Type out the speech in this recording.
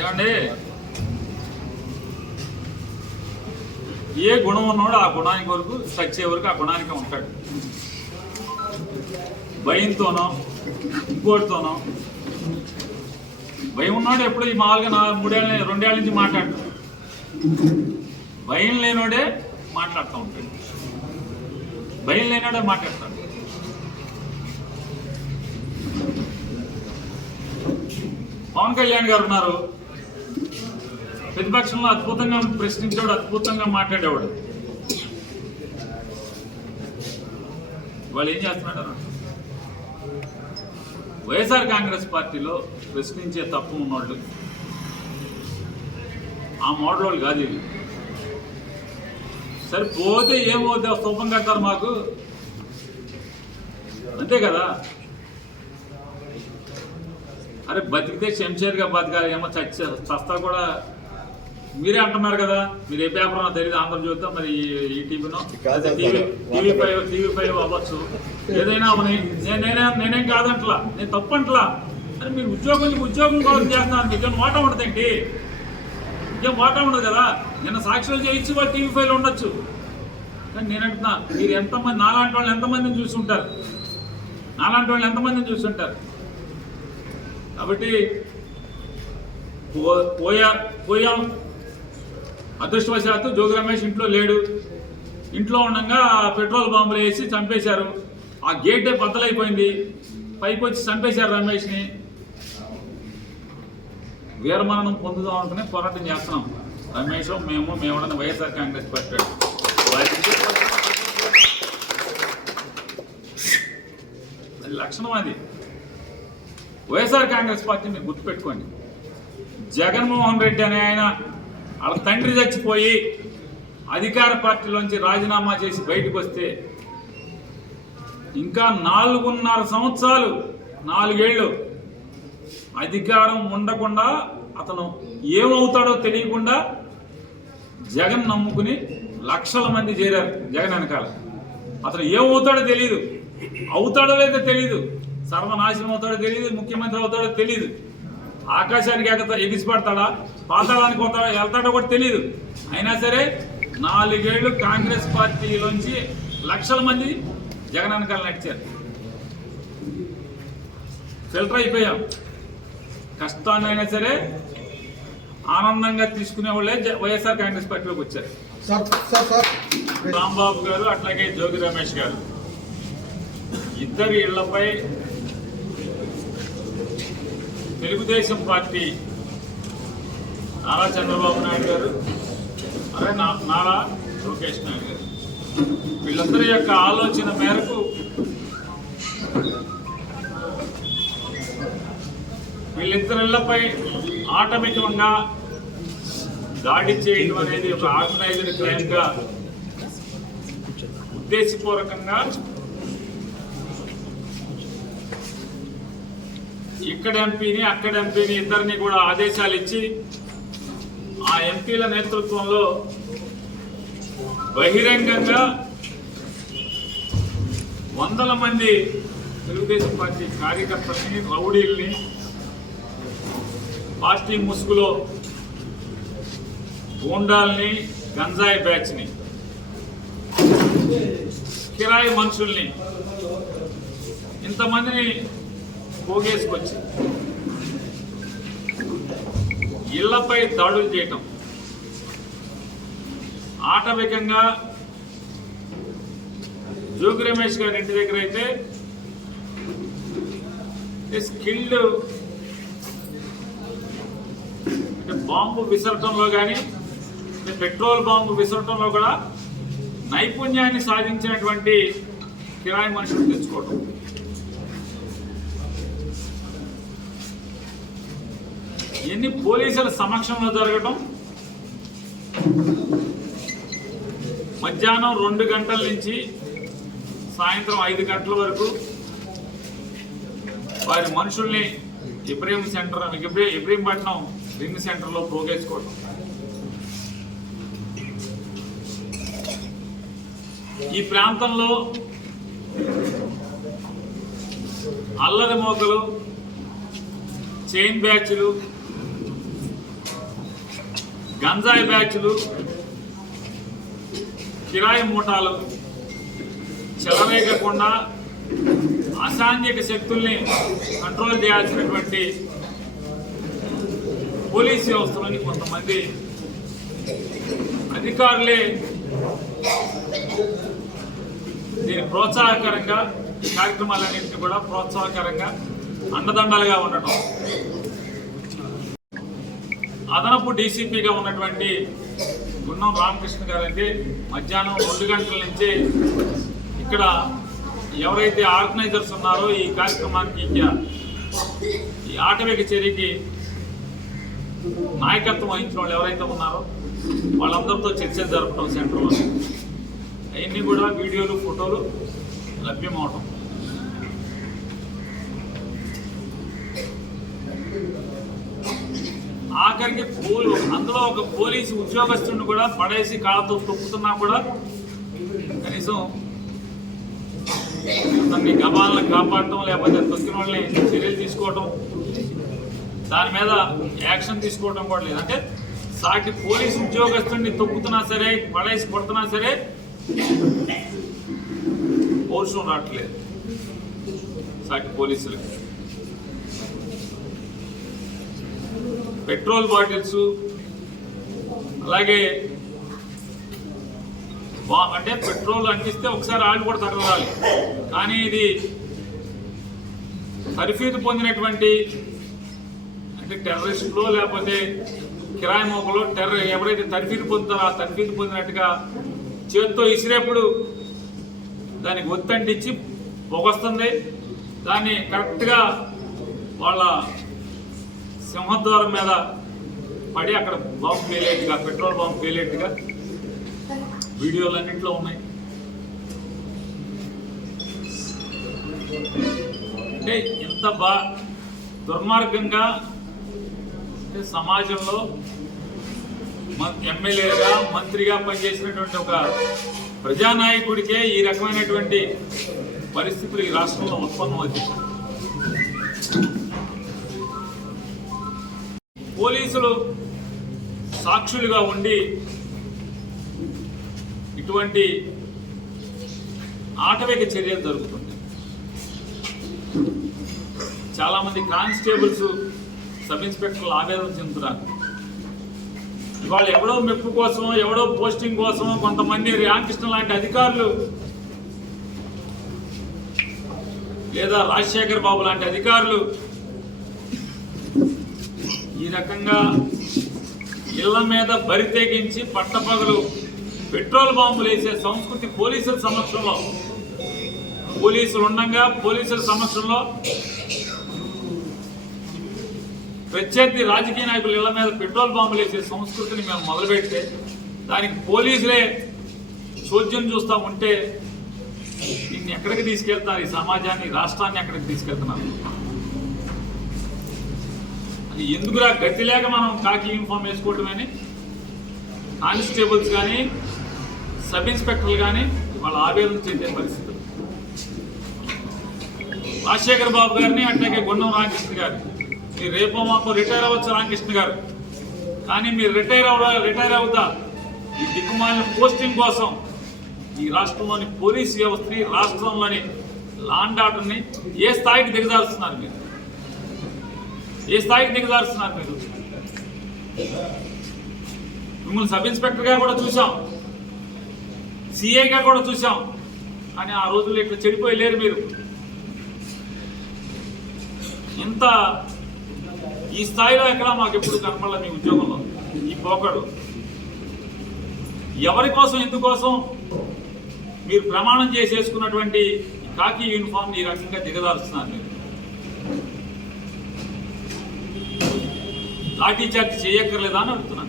ఏమండి, ఏ గుణం ఉన్నాడో ఆ గుణానికి వరకు చచ్చే వరకు ఆ గుణానికి ఉంటాడు. భయంతోనో ఇంకోటితోనో భయం ఉన్నాడు ఎప్పుడు ఈ మామూలుగా 2 ఏళ్ళ నుంచి మాట్లాడు. భయం లేనోడే మాట్లాడుతూ ఉంటాడు. భయం లేనోడే మాట్లాడతాడు. పవన్ కళ్యాణ్ గారు ఉన్నారు, ప్రతిపక్షంలో అద్భుతంగా ప్రశ్నించేవాడు, అద్భుతంగా మాట్లాడేవాడు. వాళ్ళు ఏం చేస్తున్నాడు? వైఎస్ఆర్ కాంగ్రెస్ పార్టీలో ప్రశ్నించే తప్పు ఉన్నోళ్ళు ఆ మోడల్ వాళ్ళు కాదు. ఇది సరిపోతే ఏమవుతుంది, స్తూపం కడతారు మాకు, అంతే కదా. అరే బతికితే శంషేర్గా బతకాలి, ఏమో చస్తా కూడా మీరే అంటున్నారు కదా. మీరు ఏ పేపర్ అన్నా తెలియదు, ఆంధ్రజ్యోతితో మరి ఈ టీవీనో టీవీ5 అవ్వచ్చు, ఏదైనా అవని. నేనేం కాదంటలా, నేను తప్పంటలా. అని మీరు ఉద్యోగం కోసం చేస్తున్నారు, మీకేం వాటా ఉండదేంటి? ఇంకేం వాటా ఉండదు కదా. నిన్న సాక్షులు చేయించి వాళ్ళు టీవీ5లో ఉండొచ్చు. కానీ నేను అంటున్నా, మీరు ఎంతమంది నాలాంటి వాళ్ళు ఎంతమందిని చూసుంటారు, కాబట్టి పోయాం. అదృష్టవశాత్తు జోగి రమేష్ ఇంట్లో లేడు. ఇంట్లో ఉండగా పెట్రోల్ బాంబులు వేసి చంపేశారు. ఆ గేటే బద్దలైపోయింది. పైకి వచ్చి చంపేశారు రమేష్ని. వీరమరణం పొందుదాం అనుకునే పోరాటం చేస్తున్నాం. రమేష్ మేము వైఎస్ఆర్ కాంగ్రెస్ పార్టీ అది లక్షణం. అది వైఎస్ఆర్ కాంగ్రెస్ పార్టీ మీరు గుర్తుపెట్టుకోండి. జగన్మోహన్ రెడ్డి అనే ఆయన వాళ్ళ తండ్రి చచ్చిపోయి అధికార పార్టీలోంచి రాజీనామా చేసి బయటకు వస్తే ఇంకా 4.5 సంవత్సరాలు 4 ఏళ్ళు అధికారం ఉండకుండా అతను ఏమవుతాడో తెలియకుండా జగన్ నమ్ముకుని లక్షల మంది చేరారు జగన్ వెనకాల. అతను ఏమవుతాడో తెలియదు, అవుతాడో లేదో తెలియదు, సర్వనాశనం అవుతాడో తెలియదు, ముఖ్యమంత్రి అవుతాడో తెలియదు, ఆకాశానికి ఎగిసిపడతాడా, పాతాళానికి వెళ్తాడో కూడా తెలియదు. అయినా సరే 4 ఏళ్ళు కాంగ్రెస్ పార్టీలోంచి లక్షల మంది జగన్ వెనకాల నడిచారు. ఫిల్టర్ అయిపోయాం. కష్టాన్ని అయినా సరే ఆనందంగా తీసుకునే వాళ్ళే వైఎస్ఆర్ కాంగ్రెస్ పార్టీలోకి వచ్చారు. రాంబాబు గారు అట్లాగే జోగి రమేష్ గారు ఇద్దరి ఇళ్లపై తెలుగుదేశం పార్టీ నారా చంద్రబాబు నాయుడు గారు, అలాగే నారా లోకేష్ నాయుడు గారు, వీళ్ళందరి యొక్క ఆలోచన మేరకు వీళ్ళిద్దరిళ్లపై ఆటమికంగా దాడి చేయడం అనేది ఒక ఆర్గనైజ్డ్ క్రైమ్గా ఉద్దేశపూర్వకంగా ఇక్కడ ఎంపీని అక్కడ ఎంపీని ఇద్దరిని కూడా ఆదేశాలు ఇచ్చి ఆ ఎంపీల నేతృత్వంలో బహిరంగంగా వందల మంది తెలుగుదేశం పార్టీ కార్యకర్తల్ని, రౌడీల్ని, పార్టీ ముసుగులో గూండాల్ని, గంజాయి బ్యాచ్ని, కిరాయి మనుషుల్ని, ఇంతమందిని పోగేసుకొచ్చి ఇళ్లపై దాడులు చేయటం, ఆటవికంగా జోగి రమేష్ గారి ఇంటి దగ్గర అయితే స్కిల్డ్ బాంబు విసరటంలో కానీ, పెట్రోల్ బాంబు విసరటంలో కూడా నైపుణ్యాన్ని సాధించినటువంటి కిరాయి మనుషులు తెచ్చుకోవటం, ఎన్ని పోలీసుల సమక్షంలో జరగటం, మధ్యాహ్నం 2 గంటల నుంచి సాయంత్రం 5 గంటల వరకు వారి మనుషుల్ని ఇబ్రహీంపట్నం రింగ్ సెంటర్లో పోగేసుకోవటం. ఈ ప్రాంతంలో అల్లరి మోకలు, చైన్ బ్యాచ్లు, గంజాయి బ్యాచ్లు, కిరాయి మూటాలు చెలరేగకుండా అసాంఘిక శక్తుల్ని కంట్రోల్ చేయాల్సినటువంటి పోలీస్ వ్యవస్థలోని కొంతమంది అధికారులే దీని ప్రోత్సాహకరంగా ఈ కార్యక్రమాలన్నింటినీ కూడా ప్రోత్సాహకరంగా అండదండలుగా ఉండటం. అదనపు డీసీపీగా ఉన్నటువంటి గున్నం రామకృష్ణ గారంటే మధ్యాహ్నం 2 గంటల నుంచి ఇక్కడ ఎవరైతే ఆర్గనైజర్స్ ఉన్నారో ఈ కార్యక్రమానికి ఈ ఆటవిక చర్యకి నాయకత్వం వహించిన వాళ్ళు ఎవరైతే ఉన్నారో వాళ్ళందరితో చర్చలు జరపడం సెంటర్లో అవన్నీ కూడా వీడియోలు ఫోటోలు లభ్యమవటం. ఆఖరికి అందులో ఒక పోలీసు ఉద్యోగస్తుడిని కూడా పడేసి కాళ్ళతో తొక్కుతున్నా కూడా కనీసం అతన్ని గబాలను కాపాడటం లేకపోతే తొక్కిన వాళ్ళని చర్యలు తీసుకోవటం, దాని మీద యాక్షన్ తీసుకోవడం కూడా లేదు. అంటే సాటి పోలీసు ఉద్యోగస్తుడిని తొక్కుతున్నా సరే, పడేసి కొడుతున్నా సరే పౌరుషం రావట్లేదు సాటి పోలీసులకి. పెట్రోల్ బాటిల్స్, అలాగే అంటే పెట్రోల్ అందిస్తే ఒకసారి ఆయిల్ కూడా తగలాలి, కానీ ఇది తర్ఫీదు పొందినటువంటి అంటే టెర్రరిస్టులో లేకపోతే కిరాయి మోకలో ఎవరైతే తర్ఫీదు పొందుతారో ఆ తర్ఫీదు పొందినట్టుగా చేత్తో ఇసిరేప్పుడు దానికి ఒత్తంటిచ్చి పొగొస్తుంది. దాన్ని కరెక్ట్గా వాళ్ళ సింహద్వారం మీద పడి అక్కడ బాంబు పేలేట్టుగా, పెట్రోల్ బాంబు పేలేట్టుగా వీడియోలు అన్నింటిలో ఉన్నాయి. అంటే ఇంత దుర్మార్గంగా సమాజంలో ఎమ్మెల్యేగా, మంత్రిగా పనిచేసినటువంటి ఒక ప్రజానాయకుడికే ఈ రకమైనటువంటి పరిస్థితులు ఈ రాష్ట్రంలో ఉత్పన్నమవుతాయి. పోలీసులు సాక్షులుగా ఉండి ఇటువంటి ఆటవిక చర్యలు జరుగుతుంది. చాలామంది కానిస్టేబుల్స్, సబ్ ఇన్స్పెక్టర్లు ఆవేదన చెందుతున్నారు. ఇవాళ ఎవడో మెప్పు కోసం, ఎవడో పోస్టింగ్ కోసం కొంతమంది రామకృష్ణ లాంటి అధికారులు లేదా రాజశేఖర్ బాబు లాంటి అధికారులు ఈ రకంగా ఇళ్ల మీద బరి తెగించి పట్టపగలు పెట్రోల్ బాంబులు వేసే సంస్కృతి పోలీసుల సమక్షంలో, పోలీసులు ఉండగా పోలీసుల సమక్షంలో ప్రత్యర్థి రాజకీయ నాయకులు ఇళ్ల మీద పెట్రోల్ బాంబులు వేసే సంస్కృతిని మేము మొదలుపెడితే దానికి పోలీసులే చోద్యం చూస్తూ ఉంటే దీన్ని ఎక్కడికి తీసుకెళ్తున్నారు? ఈ సమాజాన్ని, రాష్ట్రాన్ని ఎక్కడికి తీసుకెళ్తున్నారు? అది ఎందుకురా గతి లేక మనం కాకి యూనిఫామ్ వేసుకోవటమని కానిస్టేబుల్స్ కానీ, సబ్ ఇన్స్పెక్టర్లు కానీ వాళ్ళ ఆవేదన చెందే పరిస్థితులు. రాజశేఖర్ బాబు గారిని, అట్లాగే గుండం రామకృష్ణ గారు, మీరు రేపో మాకు రిటైర్ అవ్వచ్చు రామకృష్ణ గారు, కానీ మీరు రిటైర్ అవుతా ఈ దిక్కుమాలిన పోస్టింగ్ కోసం ఈ రాష్ట్రంలోని పోలీస్ వ్యవస్థని, రాష్ట్రంలోని లాండ్ ఆర్డర్ని ఏ స్థాయికి దిగజారుస్తున్నారు మీరు? ఏ స్థాయికి దిగజారుస్తున్నారు మీరు? మిమ్మల్ని సబ్ ఇన్స్పెక్టర్గా కూడా చూసాం, సిఐగా కూడా చూసాం, కానీ ఆ రోజుల్లో ఇట్లా చెడిపోయి లేరు మీరు. ఇంత ఈ స్థాయిలో ఎక్కడ మాకు ఎప్పుడు కనపడలేదు మీ ఉద్యోగంలో. ఈ పోకడు ఎవరి కోసం, ఎందుకోసం మీరు ప్రమాణం చేసేసుకున్నటువంటి కాకి యూనిఫామ్ ఈ రకంగా దిగదారుస్తున్నారు మీరు. లాఠీ చార్జ్ చేయక్కర్లేదా అని అడుగుతున్నారు.